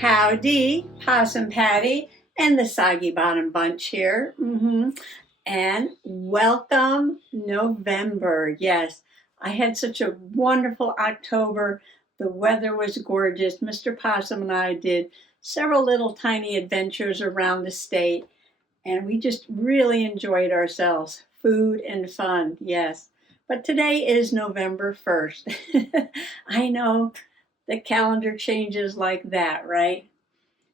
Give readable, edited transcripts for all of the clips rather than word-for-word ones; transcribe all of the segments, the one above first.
Howdy, Possum Patty and the Soggy Bottom Bunch here. And welcome November. Yes, I had such a wonderful October. The weather was gorgeous. Mr. Possum and I did several little tiny adventures around the state, and we just really enjoyed ourselves. Food and fun, yes. But today is November 1st. I know the calendar changes like that, right?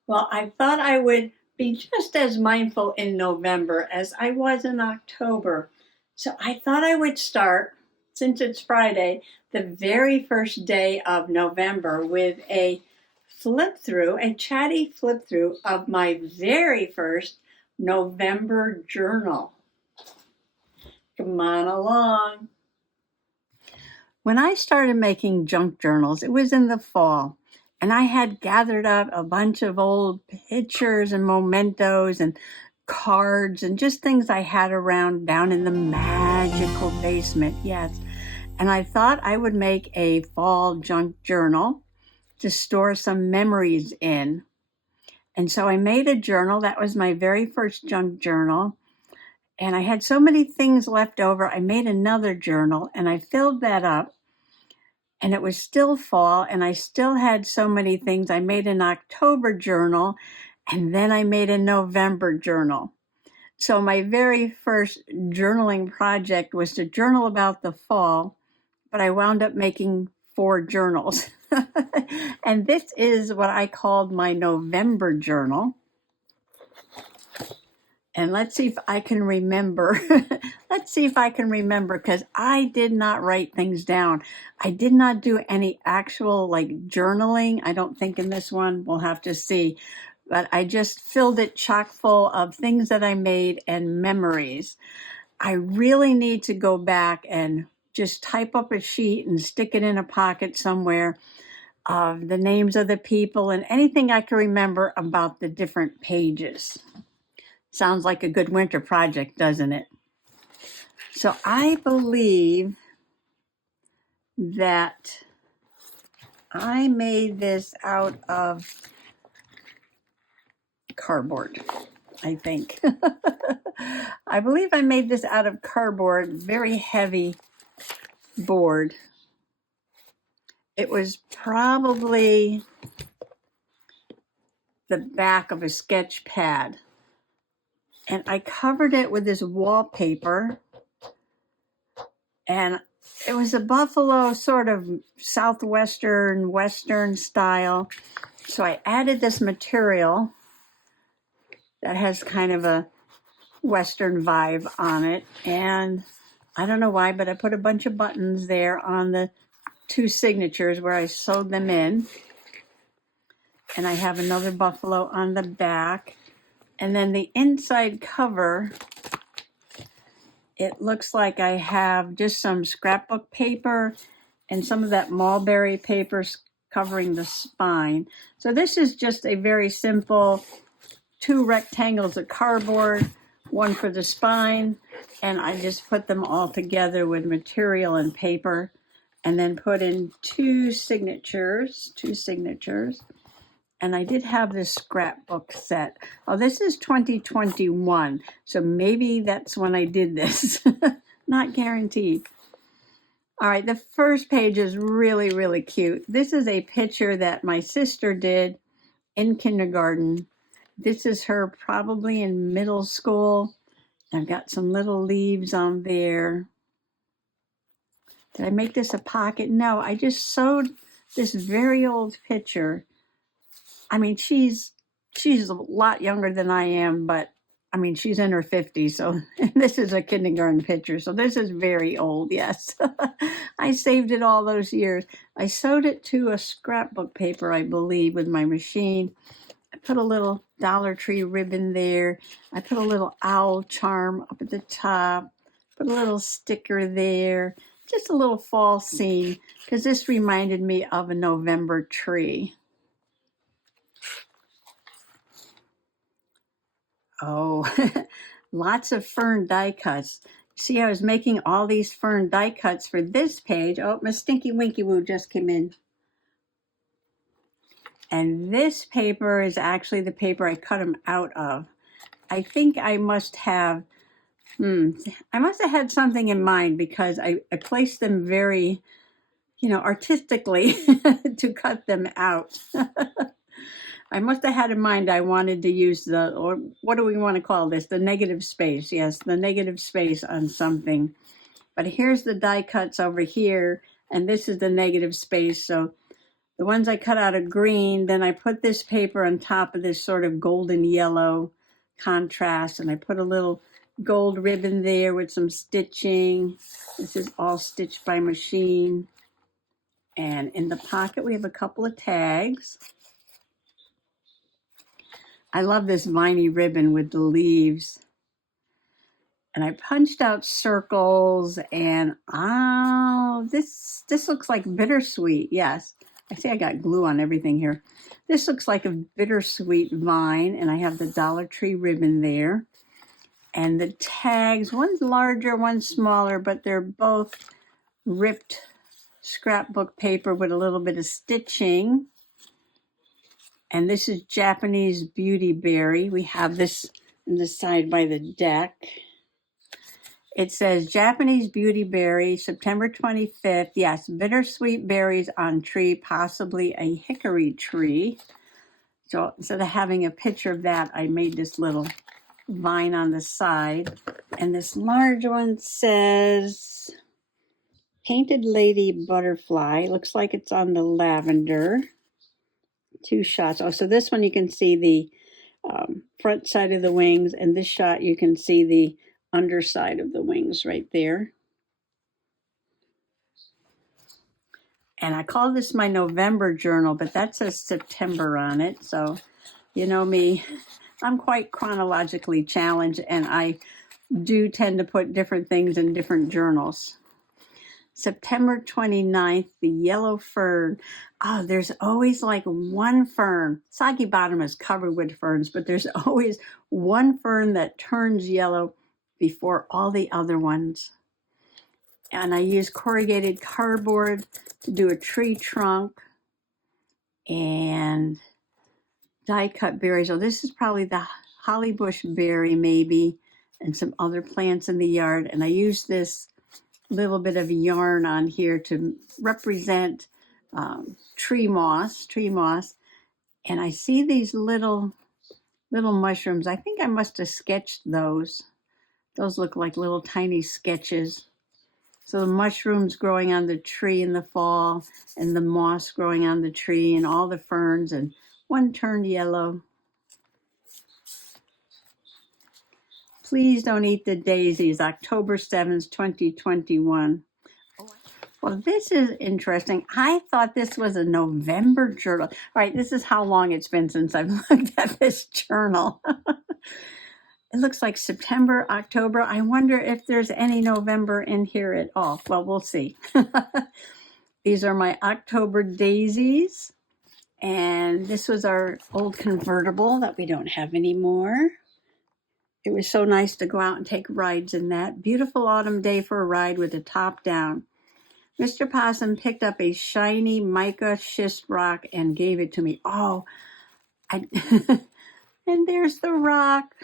Well, I thought I would be just as mindful in November as I was in October. So I thought I would start, since it's Friday, the very first day of November with a flip through, a chatty flip through of my very first November journal. Come on along. When I started making junk journals, it was in the fall, and I had gathered up a bunch of old pictures and mementos and cards and just things I had around down in the magical basement, yes. And I thought I would make a fall junk journal to store some memories in. And so I made a journal. That was my very first junk journal. And I had so many things left over. I made another journal and I filled that up. And it was still fall, and I still had so many things. I made an October journal, and then I made a November journal. So my very first journaling project was to journal about the fall, but I wound up making 4 journals. And this is what I called my November journal. And let's see if I can remember. Let's see if I can remember, because I did not write things down. I did not do any actual journaling. I don't think in this one. We'll have to see. But I just filled it chock full of things that I made and memories. I really need to go back and just type up a sheet and stick it in a pocket somewhere of the names of the people and anything I can remember about the different pages. Sounds like a good winter project, doesn't it? So I believe that I made this out of cardboard, I think. I believe I made this out of cardboard, very heavy board. It was probably the back of a sketch pad. And I covered it with this wallpaper, and it was a buffalo sort of southwestern, western style. So I added this material that has kind of a western vibe on it. And I don't know why, but I put a bunch of buttons there on the 2 signatures where I sewed them in. And I have another buffalo on the back. And then the inside cover, it looks like I have just some scrapbook paper and some of that mulberry paper covering the spine. So this is just a very simple 2 rectangles of cardboard, one for the spine, and I just put them all together with material and paper, and then put in 2 signatures. And I did have this scrapbook set. Oh, this is 2021, so maybe that's when I did this. Not guaranteed. All right, the first page is really, really cute. This is a picture that my sister did in kindergarten. This is her probably in middle school. I've got some little leaves on there. Did I make this a pocket? No, I just sewed this very old picture. I mean, she's a lot younger than I am, but I mean, she's in her 50s, so this is a kindergarten picture. So this is very old, yes. I saved it all those years. I sewed it to a scrapbook paper, I believe, with my machine. I put a little Dollar Tree ribbon there. I put a little owl charm up at the top. Put a little sticker there. Just a little fall scene, because this reminded me of a November tree. Oh, lots of fern die cuts. See, I was making all these fern die cuts for this page. Oh, Miss Stinky Winky Woo just came in. And this paper is actually the paper I cut them out of. I think I must have had something in mind because I placed them very, artistically to cut them out. I must have had in mind I wanted to use or what do we want to call this? The negative space. Yes, the negative space on something. But here's the die cuts over here, and this is the negative space. So the ones I cut out of green, then I put this paper on top of this sort of golden yellow contrast, and I put a little gold ribbon there with some stitching. This is all stitched by machine. And in the pocket, we have a couple of tags. I love this viney ribbon with the leaves. And I punched out circles, and this looks like bittersweet. Yes, I see I got glue on everything here. This looks like a bittersweet vine, and I have the Dollar Tree ribbon there. And the tags, one's larger, one's smaller, but they're both ripped scrapbook paper with a little bit of stitching. And this is Japanese Beauty Berry. We have this on the side by the deck. It says Japanese Beauty Berry, September 25th. Yes, bittersweet berries on tree, possibly a hickory tree. So instead of having a picture of that, I made this little vine on the side. And this large one says Painted Lady Butterfly. Looks like it's on the lavender. 2 shots. Oh, so this one you can see the front side of the wings, and this shot you can see the underside of the wings right there. And I call this my November journal, but that says September on it. So, you know me, I'm quite chronologically challenged, and I do tend to put different things in different journals. September 29th, the yellow fern. Oh, there's always like one fern. Soggy Bottom is covered with ferns, but there's always one fern that turns yellow before all the other ones. And I use corrugated cardboard to do a tree trunk and die cut berries. Oh, this is probably the hollybush berry maybe, and some other plants in the yard. And I use this little bit of yarn on here to represent tree moss. And I see these little mushrooms. I think I must have sketched those. Those look like little tiny sketches. So the mushrooms growing on the tree in the fall, and the moss growing on the tree, and all the ferns, and one turned yellow. Please don't eat the daisies, October 7th, 2021. Well, this is interesting. I thought this was a November journal. All right, this is how long it's been since I've looked at this journal. It looks like September, October. I wonder if there's any November in here at all. Well, we'll see. These are my October daisies. And this was our old convertible that we don't have anymore. It was so nice to go out and take rides in that. Beautiful autumn day for a ride with the top down. Mr. Possum picked up a shiny mica schist rock and gave it to me. Oh, and there's the rock.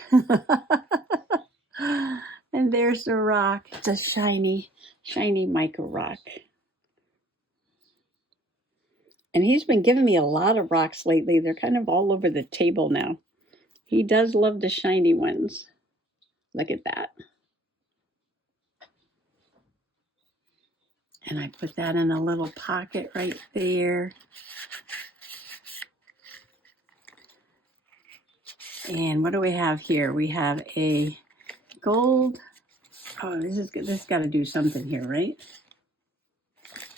And there's the rock. It's a shiny mica rock. And he's been giving me a lot of rocks lately. They're kind of all over the table now. He does love the shiny ones. Look at that. And I put that in a little pocket right there. And what do we have here? We have a gold. Oh, this is good. This got to do something here, right?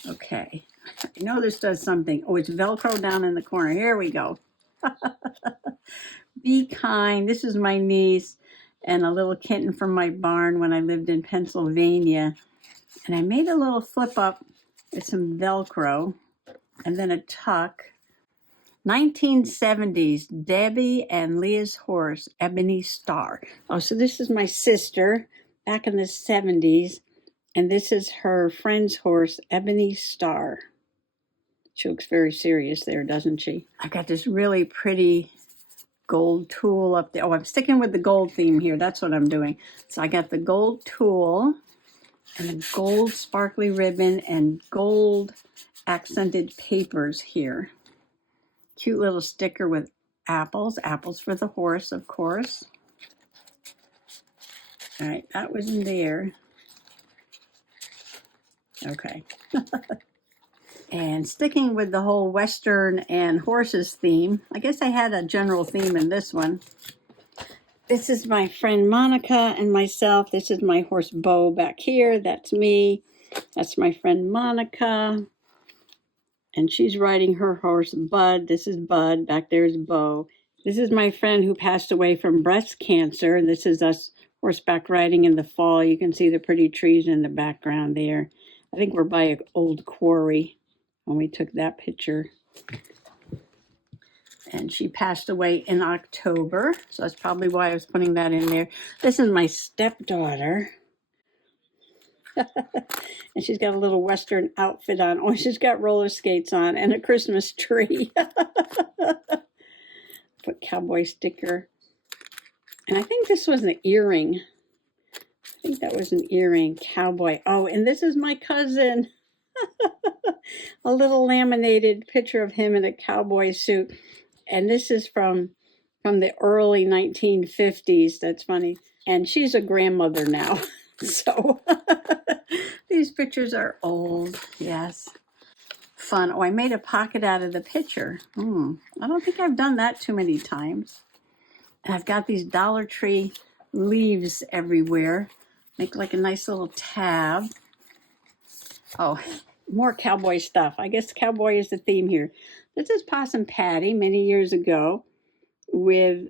Okay. I know this does something. Oh, it's Velcro down in the corner. Here we go. Be kind. This is my niece and a little kitten from my barn when I lived in Pennsylvania. And I made a little flip up with some Velcro and then a tuck. 1970s, Debbie and Leah's horse, Ebony Star. Oh, so this is my sister back in the 70s, and this is her friend's horse, Ebony Star. She looks very serious there, doesn't she? I got this really pretty gold tool up there. Oh, I'm sticking with the gold theme here. That's what I'm doing. So I got the gold tool and a gold sparkly ribbon and gold accented papers here. Cute little sticker with apples. Apples for the horse, of course. All right, that was in there. Okay. And sticking with the whole Western and horses theme, I guess I had a general theme in this one. This is my friend Monica and myself. This is my horse Bo back here. That's me. That's my friend Monica. And she's riding her horse Bud. This is Bud. Back there's Bo. This is my friend who passed away from breast cancer. This is us horseback riding in the fall. You can see the pretty trees in the background there. I think we're by an old quarry when we took that picture. And she passed away in October. So that's probably why I was putting that in there. This is my stepdaughter. And she's got a little Western outfit on. Oh, she's got roller skates on and a Christmas tree. Put cowboy sticker. And I think this was an earring. I think that was an earring, cowboy. Oh, and this is my cousin. A little laminated picture of him in a cowboy suit. And this is from the early 1950s. That's funny. And she's a grandmother now. So these pictures are old. Yes. Fun. Oh, I made a pocket out of the picture. I don't think I've done that too many times. And I've got these Dollar Tree leaves everywhere. Make like a nice little tab. Oh, more cowboy stuff. I guess cowboy is the theme here. This is Possum Patty many years ago with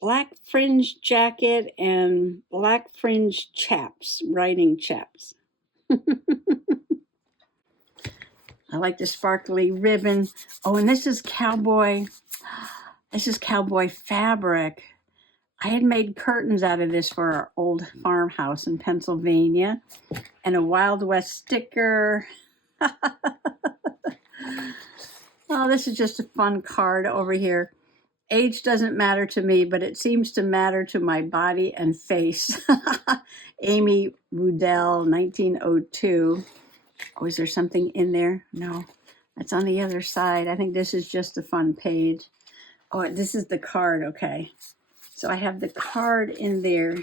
black fringe jacket and black fringe chaps, riding chaps. I like the sparkly ribbon. Oh, and this is cowboy. This is cowboy fabric. I had made curtains out of this for our old farmhouse in Pennsylvania. And a Wild West sticker. Oh, this is just a fun card over here. Age doesn't matter to me, but it seems to matter to my body and face. Amy Rudell, 1902. Oh, is there something in there? No, that's on the other side. I think this is just a fun page. Oh, this is the card. Okay. So I have the card in there.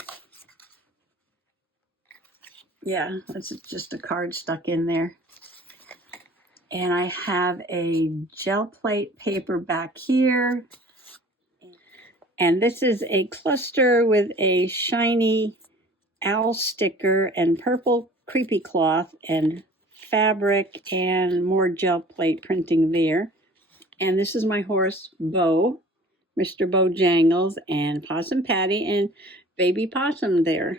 Yeah, that's just a card stuck in there. And I have a gel plate paper back here. And this is a cluster with a shiny owl sticker and purple creepy cloth and fabric and more gel plate printing there. And this is my horse, Bo, Mr. Bojangles, and Possum Patty and Baby Possum there.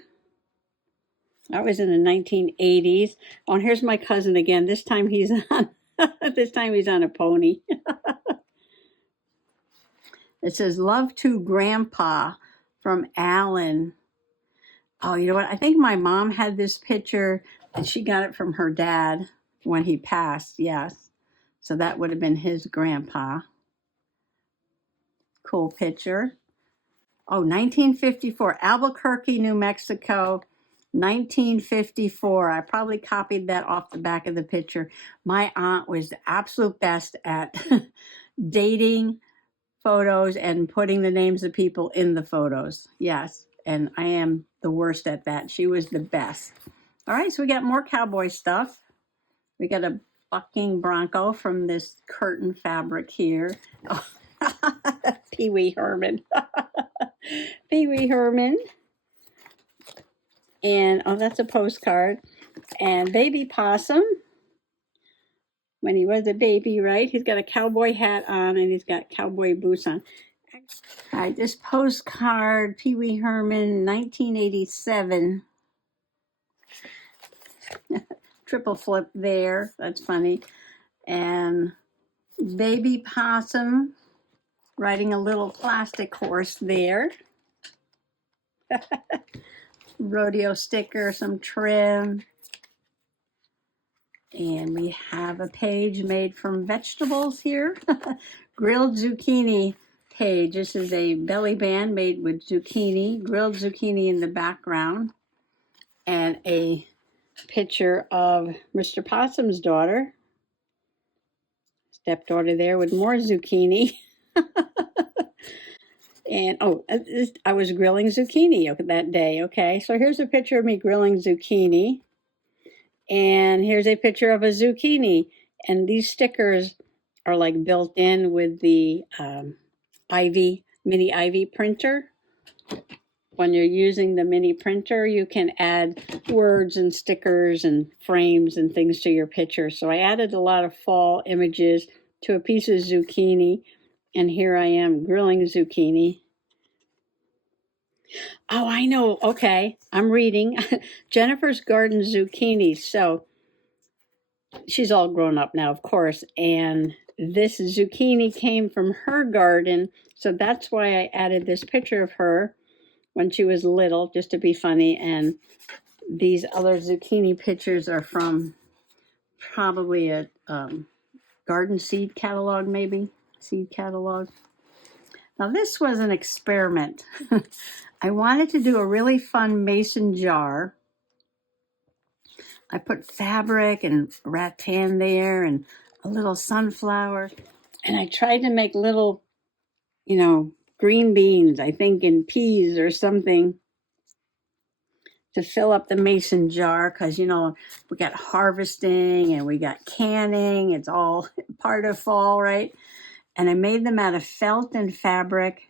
That was in the 1980s. Oh, and here's my cousin again. This time he's on a pony. It says, "Love to Grandpa," from Alan. Oh, you know what? I think my mom had this picture and she got it from her dad when he passed. Yes. So that would have been his grandpa. Cool picture. Oh, 1954, Albuquerque, New Mexico, 1954. I probably copied that off the back of the picture. My aunt was the absolute best at dating photos and putting the names of people in the photos. Yes, and I am the worst at that. She was the best. All right, so we got more cowboy stuff. We got a bucking bronco from this curtain fabric here. Oh, Pee Wee Herman. Pee Wee Herman. And, oh, that's a postcard. And Baby Possum, when he was a baby, right? He's got a cowboy hat on and he's got cowboy boots on. All right, this postcard, Pee Wee Herman, 1987. Triple flip there. That's funny. And Baby Possum riding a little plastic horse there. Rodeo sticker, some trim. And we have a page made from vegetables here. Grilled zucchini page. This is a belly band made with zucchini, grilled zucchini in the background, and a picture of Mr. Possum's daughter, stepdaughter there with more zucchini. And I was grilling zucchini that day. Okay, so here's a picture of me grilling zucchini. And here's a picture of a zucchini. And these stickers are like built in with the mini Ivy printer. When you're using the mini printer, you can add words and stickers and frames and things to your picture. So I added a lot of fall images to a piece of zucchini. And here I am grilling zucchini. Oh, I know. Okay, I'm reading Jennifer's Garden Zucchini. So she's all grown up now, of course, and this zucchini came from her garden. So that's why I added this picture of her when she was little, just to be funny. And these other zucchini pictures are from probably a garden seed catalog, maybe seed catalog. Now this was an experiment. I wanted to do a really fun mason jar. I put fabric and rattan there and a little sunflower. And I tried to make little, green beans, I think, and peas or something to fill up the mason jar because, we got harvesting and we got canning. It's all part of fall, right? And I made them out of felt and fabric.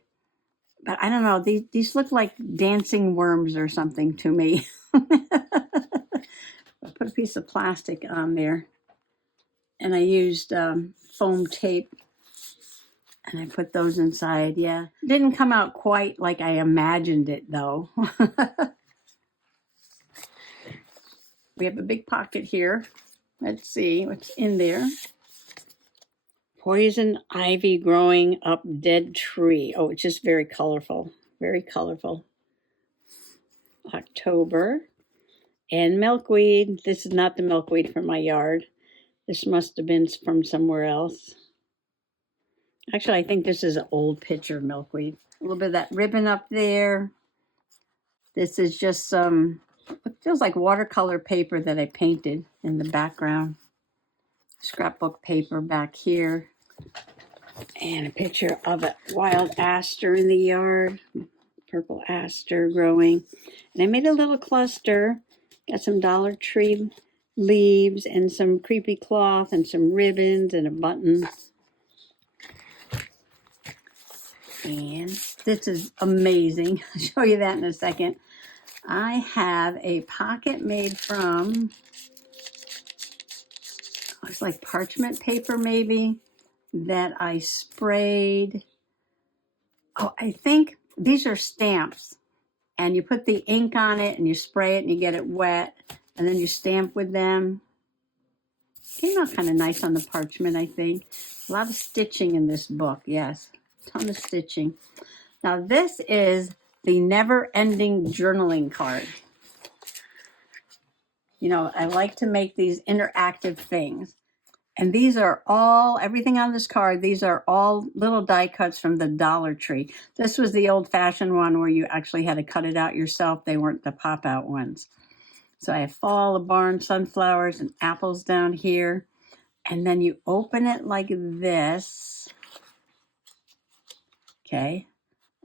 But I don't know, these look like dancing worms or something to me. I put a piece of plastic on there. And I used foam tape. And I put those inside, yeah. Didn't come out quite like I imagined it, though. We have a big pocket here. Let's see what's in there. Poison ivy growing up dead tree. Oh, it's just very colorful. Very colorful. October. And milkweed. This is not the milkweed from my yard. This must have been from somewhere else. Actually, I think this is an old picture of milkweed. A little bit of that ribbon up there. This is just some, it feels like watercolor paper that I painted in the background. Scrapbook paper back here. And a picture of a wild aster in the yard. Purple aster growing. And I made a little cluster. Got some Dollar Tree leaves and some creepy cloth and some ribbons and a button. And this is amazing. I'll show you that in a second. I have a pocket made from, looks like parchment paper maybe, that I sprayed. Oh, I think these are stamps. And you put the ink on it and you spray it and you get it wet. And then you stamp with them. Came out kind of nice on the parchment, I think. A lot of stitching in this book, yes. Ton of stitching. Now this is the never-ending journaling card. I like to make these interactive things. And these are all, everything on this card, these are all little die cuts from the Dollar Tree. This was the old-fashioned one where you actually had to cut it out yourself. They weren't the pop-out ones. So I have fall, a barn, sunflowers, and apples down here. And then you open it like this. Okay.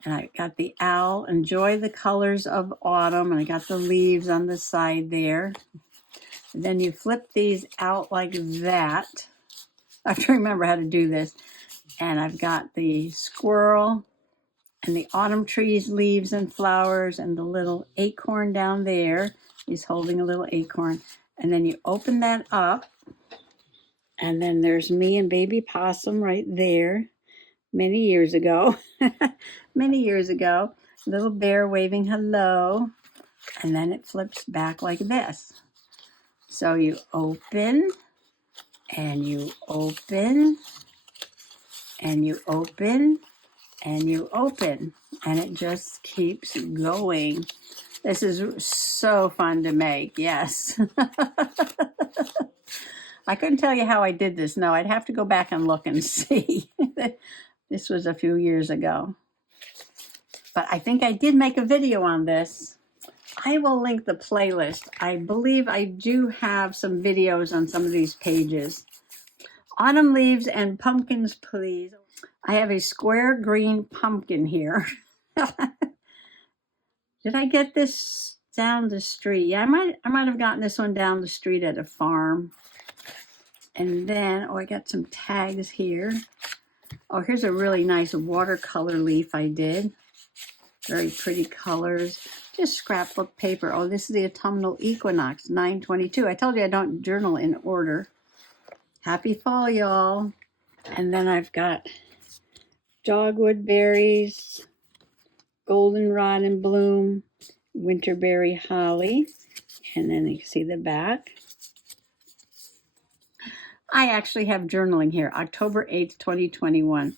And I got the owl, enjoy the colors of autumn. And I got the leaves on the side there. And then you flip these out like that. I have to remember how to do this. And I've got the squirrel and the autumn trees, leaves and flowers, and the little acorn down there. He's holding a little acorn. And then you open that up. And then there's me and baby possum right there. Many years ago. Many years ago. Little bear waving hello. And then it flips back like this. So you open, and you open, and you open, and you open. And it just keeps going. This is so fun to make, yes. I couldn't tell you how I did this. No, I'd have to go back and look and see. This was a few years ago. But I think I did make a video on this. I will link the playlist. I believe I do have some videos on some of these pages. Autumn leaves and pumpkins, please. I have a square green pumpkin here. Did I get this down the street? Yeah, I might have gotten this one down the street at a farm. And then, oh, I got some tags here. Oh, here's a really nice watercolor leaf I did. Very pretty colors. Just scrapbook paper. Oh, this is the autumnal equinox, 9/22. I told you I don't journal in order. Happy fall, y'all. And then I've got dogwood berries, goldenrod in bloom, winterberry holly. And then you can see the back. I actually have journaling here, October 8th, 2021.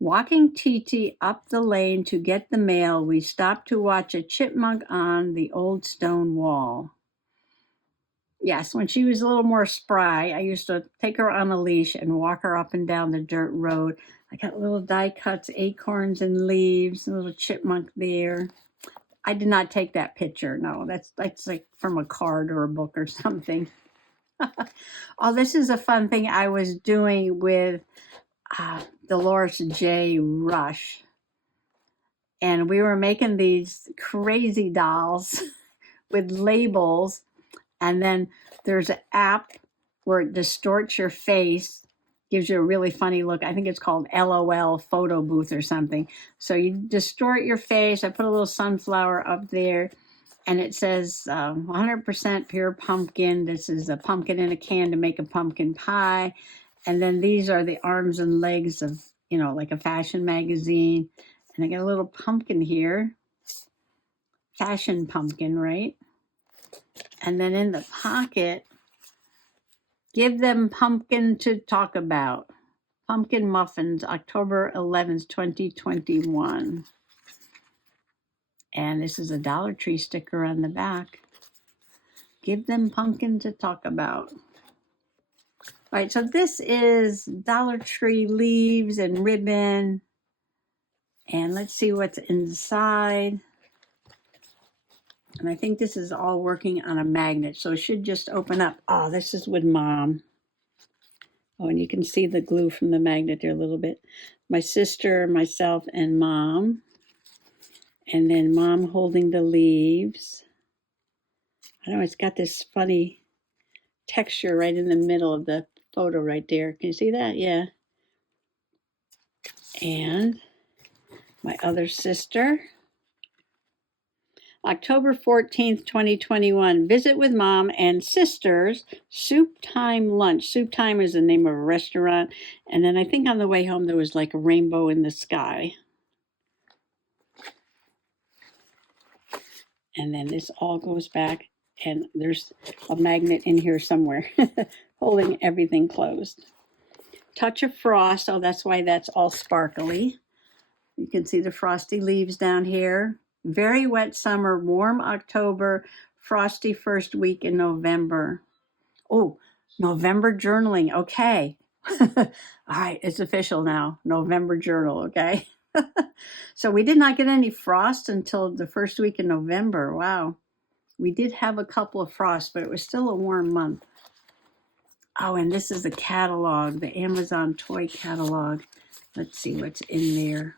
Walking Titi up the lane to get the mail, we stopped to watch a chipmunk on the old stone wall. Yes, when she was a little more spry, I used to take her on a leash and walk her up and down the dirt road. I got little die cuts, acorns and leaves, a little chipmunk there. I did not take that picture. No, that's like from a card or a book or something. Oh, this is a fun thing I was doing with Dolores J. Rush. And we were making these crazy dolls with labels. And then there's an app where it distorts your face, gives you a really funny look. I think it's called LOL Photo Booth or something. So you distort your face. I put a little sunflower up there. And it says 100% pure pumpkin. This is a pumpkin in a can to make a pumpkin pie. And then these are the arms and legs of, like a fashion magazine. And I got a little pumpkin here. Fashion pumpkin, right? And then in the pocket, give them pumpkin to talk about. Pumpkin muffins, October 11th, 2021. And this is a Dollar Tree sticker on the back. Give them pumpkin to talk about. All right, so this is Dollar Tree leaves and ribbon. And let's see what's inside. And I think this is all working on a magnet, so it should just open up. Oh, this is with Mom. Oh, and you can see the glue from the magnet there a little bit. My sister, myself, and Mom. And then Mom holding the leaves. I don't know, it's got this funny texture right in the middle of the photo right there. Can you see that? Yeah. And my other sister. October 14th, 2021. Visit with Mom and sisters. Soup Time lunch. Soup Time is the name of a restaurant. And then I think on the way home there was like a rainbow in the sky. And then this all goes back. And there's a magnet in here somewhere holding everything closed. Touch of frost. Oh, that's why that's all sparkly. You can see the frosty leaves down here. Very wet summer, warm October, frosty first week in November. Oh, November journaling. Okay. All right, it's official now. November journal, okay? So we did not get any frost until the first week in November. Wow. We did have a couple of frosts, but it was still a warm month. Oh, and this is the catalog, the Amazon toy catalog. Let's see what's in there.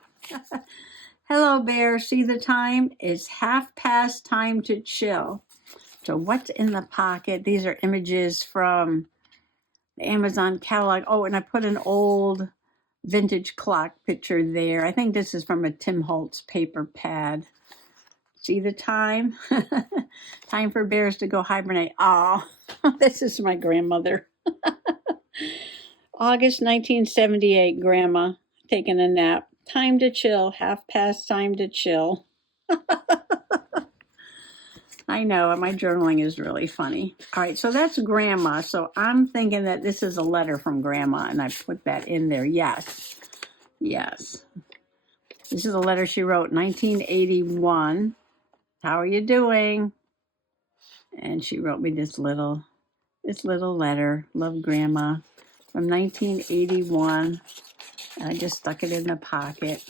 Hello, Bear. See the time? It's 1/2 time to chill. So what's in the pocket? These are images from the Amazon catalog. Oh, and I put an old vintage clock picture there. I think this is from a Tim Holtz paper pad. See the time? Time for bears to go hibernate. Oh, this is my grandmother. August 1978, Grandma taking a nap. Time to chill. 1/2 time to chill. I know, my journaling is really funny. All right, so that's Grandma. So I'm thinking that this is a letter from Grandma, and I put that in there. Yes. Yes. This is a letter she wrote 1981. How are you doing? And she wrote me this little this little letter. Love, Grandma, from 1981. I just stuck it in the pocket.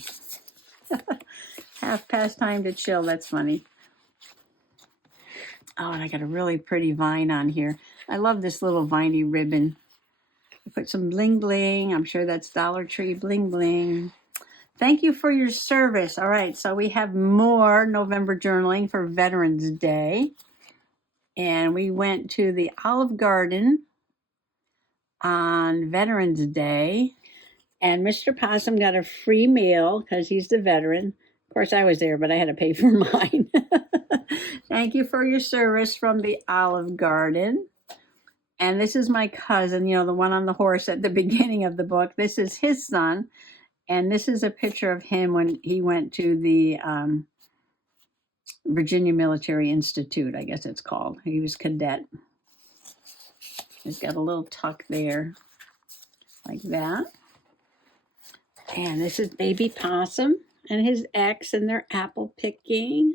Half past time to chill. That's funny. Oh, and I got a really pretty vine on here. I love this little viney ribbon. I put some bling bling. I'm sure that's Dollar Tree bling bling. Thank you for your service. All right, so we have more November journaling for Veterans Day. And we went to the Olive Garden on Veterans Day. And Mr. Possum got a free meal because he's the veteran. Of course, I was there, but I had to pay for mine. Thank you for your service from the Olive Garden. And this is my cousin, you know, the one on the horse at the beginning of the book. This is his son. And this is a picture of him when he went to the Virginia Military Institute, I guess it's called. He was cadet. He's got a little tuck there, like that. And this is Baby Possum and his ex, and they're apple picking.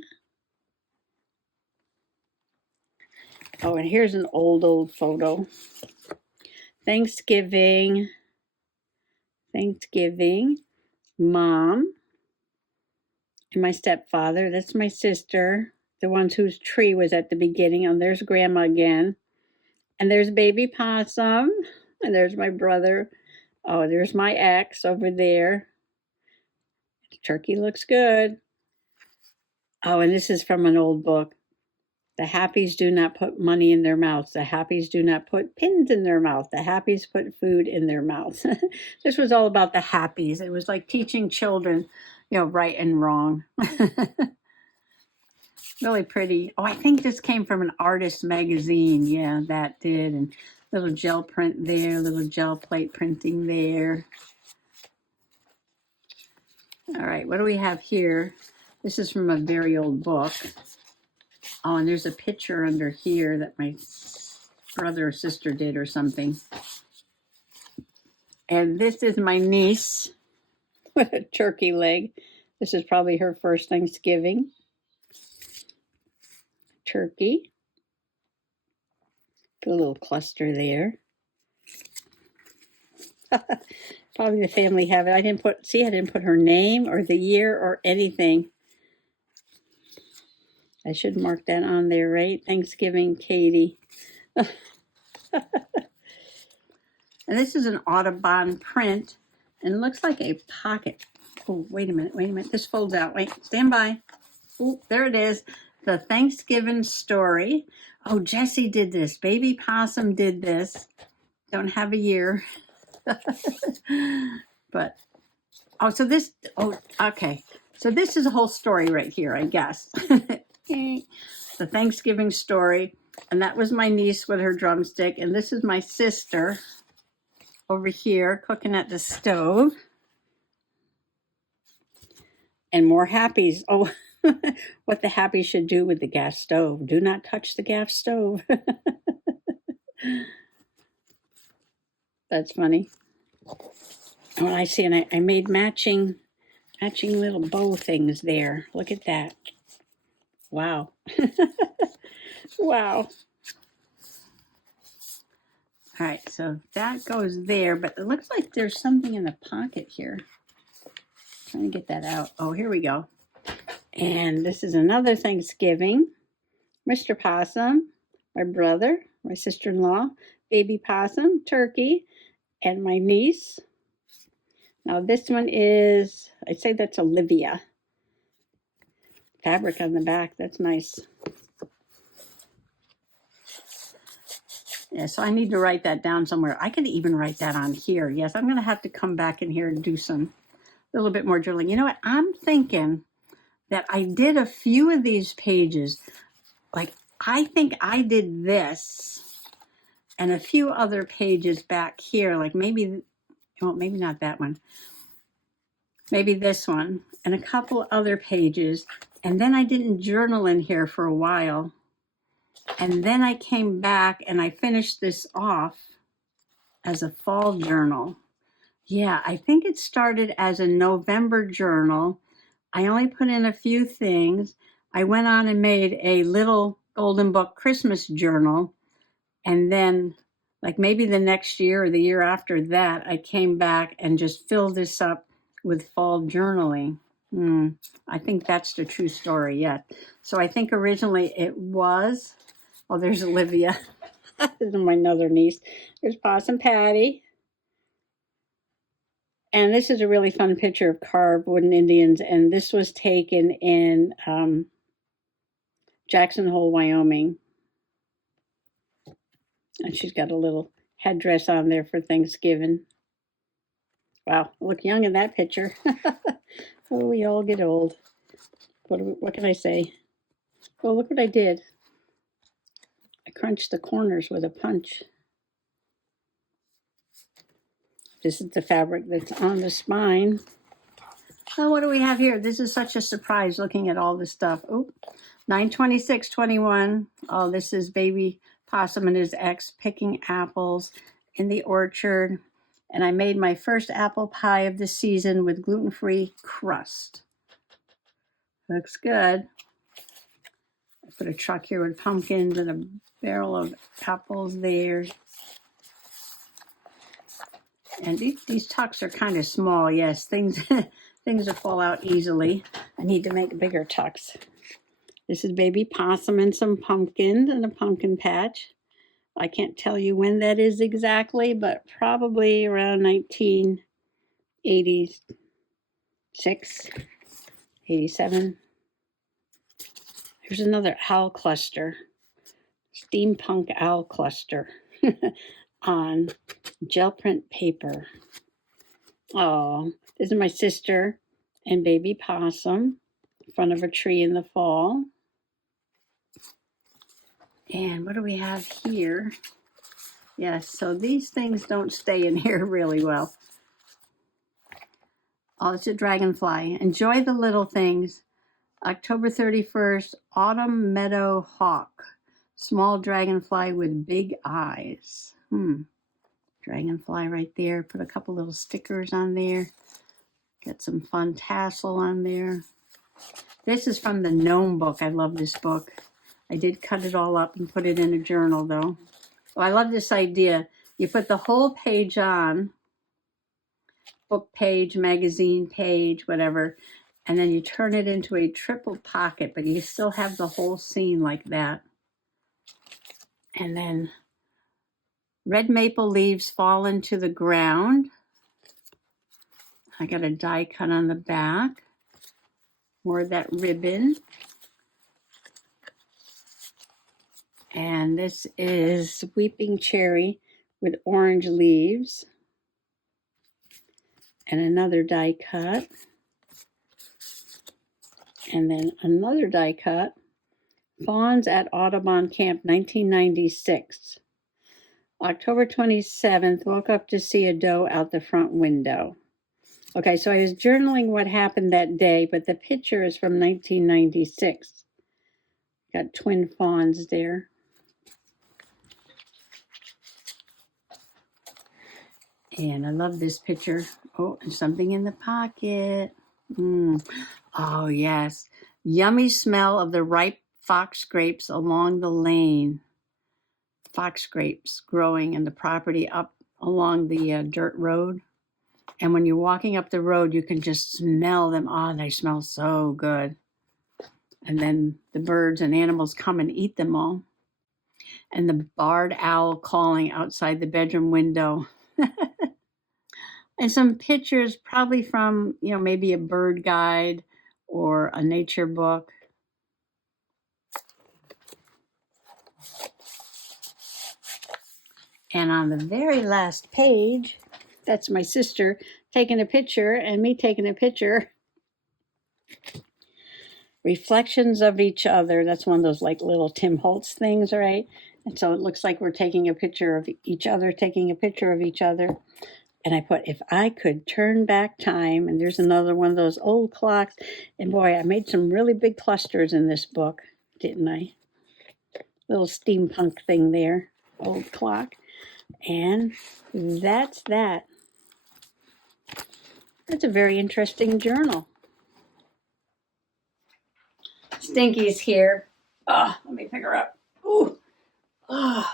Oh, and here's an old photo. Thanksgiving, Mom, and my stepfather. That's my sister, the ones whose tree was at the beginning. And there's Grandma again. And there's Baby Possum. And there's my brother. Oh, there's my ex over there. The turkey looks good. Oh, and this is from an old book. The Happies do not put money in their mouths. The Happies do not put pins in their mouth. The Happies put food in their mouths. This was all about the Happies. It was like teaching children, you know, right and wrong. Really pretty. Oh, I think this came from an artist magazine. Yeah, that did. And little gel print there, little gel plate printing there. All right, what do we have here? This is from a very old book. Oh, and there's a picture under here that my brother or sister did or something. And this is my niece with a turkey leg. This is probably her first Thanksgiving. Turkey. Put a little cluster there. Probably the family have it. I didn't put her name or the year or anything. I should mark that on there, right? Thanksgiving, Katie. And this is an Audubon print, and it looks like a pocket. Oh, wait a minute. This folds out. Wait, stand by. Oh, there it is. The Thanksgiving story. Oh, Jessie did this. Baby Possum did this. Don't have a year. But, okay. So this is a whole story right here, I guess. The Thanksgiving story. And that was my niece with her drumstick. And this is my sister over here cooking at the stove. And more Happies. Oh, what the Happies should do with the gas stove. Do not touch the gas stove. That's funny. Oh, I see, and I made matching little bow things there. Look at that. Wow. Wow. All right, so that goes there, but it looks like there's something in the pocket here. Trying to get that out. Oh, here we go. And this is another Thanksgiving. Mr. Possum, my brother, my sister-in-law, Baby Possum, turkey, and my niece. Now this one is, I'd say that's Olivia. Fabric on the back, that's nice. Yeah, so I need to write that down somewhere. I could even write that on here. Yes, I'm going to have to come back in here and do a little bit more drilling. You know what? I'm thinking that I did a few of these pages. Like, I think I did this and a few other pages back here. Like maybe not that one. Maybe this one and a couple other pages. And then I didn't journal in here for a while. And then I came back and I finished this off as a fall journal. Yeah, I think it started as a November journal. I only put in a few things. I went on and made a little Golden Book Christmas journal. And then, like maybe the next year or the year after that, I came back and just filled this up with fall journaling. I think that's the true story, yeah. So I think originally it was, oh, there's Olivia. This is my other niece. There's Possum Patty. And this is a really fun picture of carved wooden Indians. And this was taken in Jackson Hole, Wyoming. And she's got a little headdress on there for Thanksgiving. Wow, I look young in that picture. Oh, we all get old. What can I say? Oh, look what I did. I crunched the corners with a punch. This is the fabric that's on the spine. Oh, what do we have here? This is such a surprise looking at all this stuff. Oh, 9/26/21. Oh, this is baby Possum and his ex picking apples in the orchard. And I made my first apple pie of the season with gluten-free crust. Looks good. I put a truck here with pumpkins and a barrel of apples there. And these tucks are kind of small. Yes, things things that fall out easily. I need to make bigger tucks. This is baby Possum and some pumpkins and a pumpkin patch. I can't tell you when that is exactly, but probably around 1986, 87. Here's another owl cluster, steampunk owl cluster on gel print paper. Oh, this is my sister and baby Possum in front of a tree in the fall. And what do we have here? Yes, so these things don't stay in here really well. Oh, it's a dragonfly. Enjoy the little things. October 31st, autumn meadow hawk. Small dragonfly with big eyes. Dragonfly right there. Put a couple little stickers on there. Got some fun tassel on there. This is from the Gnome book. I love this book. I did cut it all up and put it in a journal though. Oh, I love this idea. You put the whole page on, book page, magazine page, whatever, and then you turn it into a triple pocket, but you still have the whole scene like that. And then red maple leaves fall into the ground. I got a die cut on the back. More of that ribbon. And this is weeping cherry with orange leaves. And another die cut. And then another die cut. Fawns at Audubon Camp, 1996. October 27th, woke up to see a doe out the front window. Okay, so I was journaling what happened that day, but the picture is from 1996. Got twin fawns there. And I love this picture. Oh, and something in the pocket. Oh, yes. Yummy smell of the ripe fox grapes along the lane. Fox grapes growing in the property up along the dirt road. And when you're walking up the road, you can just smell them. Oh, they smell so good. And then the birds and animals come and eat them all. And the barred owl calling outside the bedroom window. And some pictures probably from, maybe a bird guide or a nature book. And on the very last page, that's my sister taking a picture and me taking a picture. Reflections of each other. That's one of those like little Tim Holtz things, right? And so it looks like we're taking a picture of each other, taking a picture of each other. And I put, if I could turn back time, and there's another one of those old clocks. And boy, I made some really big clusters in this book, didn't I? Little steampunk thing there, old clock. And that's that. That's a very interesting journal. Stinky's here. Oh, let me pick her up. Ooh. Oh.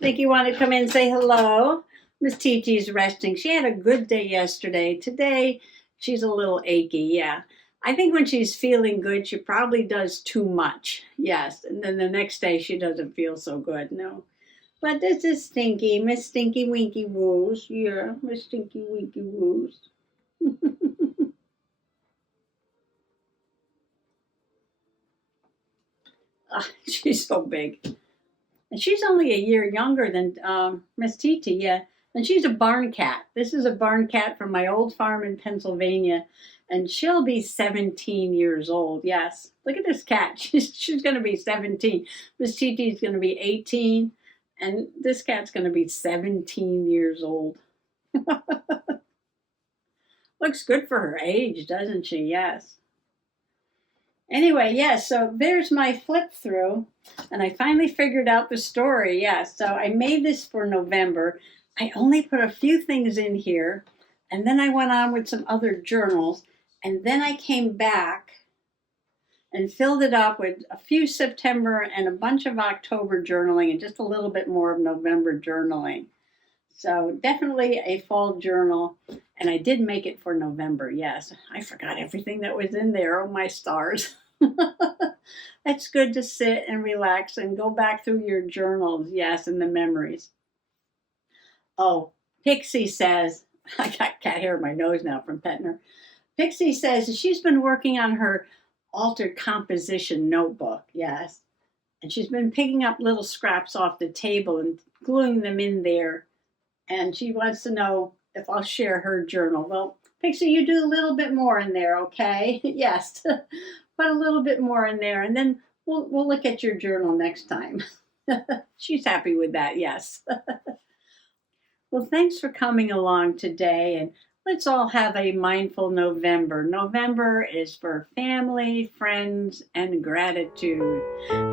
Think you want to come in and say hello? Miss TT's resting. She had a good day yesterday. Today, she's a little achy. Yeah. I think when she's feeling good, she probably does too much. Yes. And then the next day, she doesn't feel so good. No. But this is Stinky, Miss Stinky Winky Woos. Yeah, Miss Stinky Winky Woos. She's so big. And she's only a year younger than Miss Titi, yeah. And she's a barn cat. This is a barn cat from my old farm in Pennsylvania. And she'll be 17 years old. Yes. Look at this cat. She's going to be 17. Miss Titi's going to be 18. And this cat's going to be 17 years old. Looks good for her age, doesn't she? Yes. Anyway, yes, so there's my flip through, and I finally figured out the story. Yes, so I made this for November. I only put a few things in here, and then I went on with some other journals, and then I came back and filled it up with a few September and a bunch of October journaling and just a little bit more of November journaling. So definitely a fall journal, and I did make it for November. Yes, I forgot everything that was in there. Oh my stars. It's good to sit and relax and go back through your journals, yes, and the memories. Oh, Pixie says, I got cat hair in my nose now from petting her. Pixie says she's been working on her altered composition notebook, yes. And she's been picking up little scraps off the table and gluing them in there. And she wants to know if I'll share her journal. Well, Pixie, you do a little bit more in there, okay? Yes, put a little bit more in there, and then we'll look at your journal next time. She's happy with that, yes. Well, thanks for coming along today, and let's all have a mindful November. November is for family, friends, and gratitude.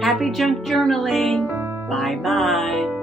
Happy junk journaling. Bye bye.